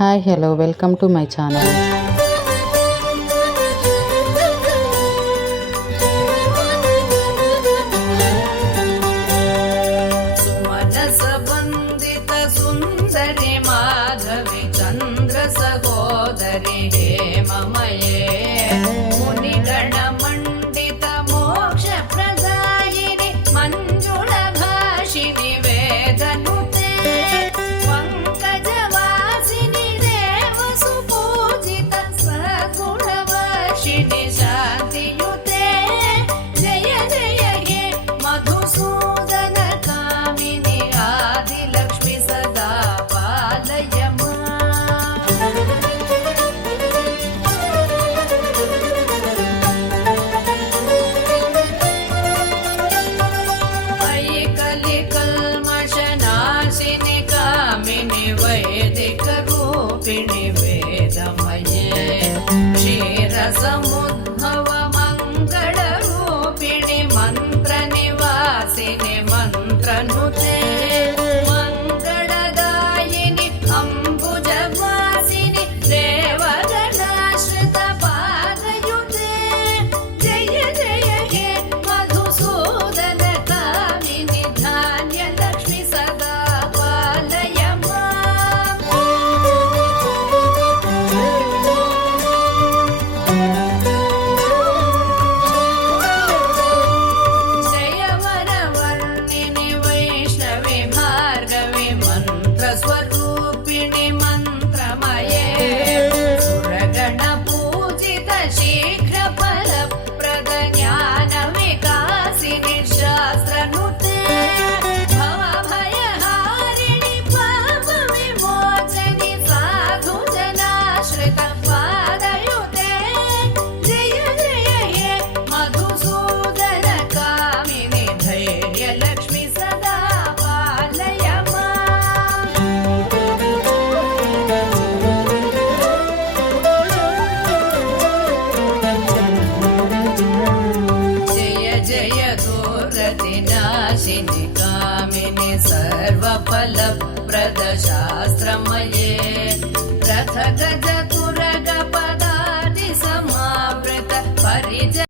Hi hello welcome to my channel. సుమనసబందిత సుందరి మాధవి చంద్ర సహోదరి హేమమయే మునిగణ మండిత మోక్ష ప్రదాయిని మంజుళ భాషిని వేదనుతే పంకజవాసిని దేవ సుపూజిత సగుణవర్షిణి శాంతియుతే జయ జయ హే మధుసూదన కామిని ఆదిలక్ష్మి సదా పాలయమా. అయి కలి కల్మషనాశిని కామిని వైదిక రూపిణి వేదమయే క్షీర సముద్భవ మంగళ రూపిణి మంత్ర నివాసిని మంత్రనుతే మంగళదాయిని అంబుజవాసిని దేవగణాశ్రిత పాదయుతే జయ జయ హే మధుసూదన కామిని ధాన్యలక్ష్మి సదా పాలయమా. జయవరవర్ణిని వైష్ణవి భార్గవి మంత్రస్వరూపిణి మంత్రమయే సురగణ పూజిత శీఘ్ర ఫలప్రద జ్ఞాన వికాసిని శాస్త్రనుతే భవభయహారిణి పాప విమోచని సాధు జనాశ్రిత పాదయుతే జయ జయ హే మధుసూదన కామిని ధైర్యలక్ష్మి సదా పాలయమా. జయ జయ దుర్గతి నాశిని కామిని సర్వఫలప్రద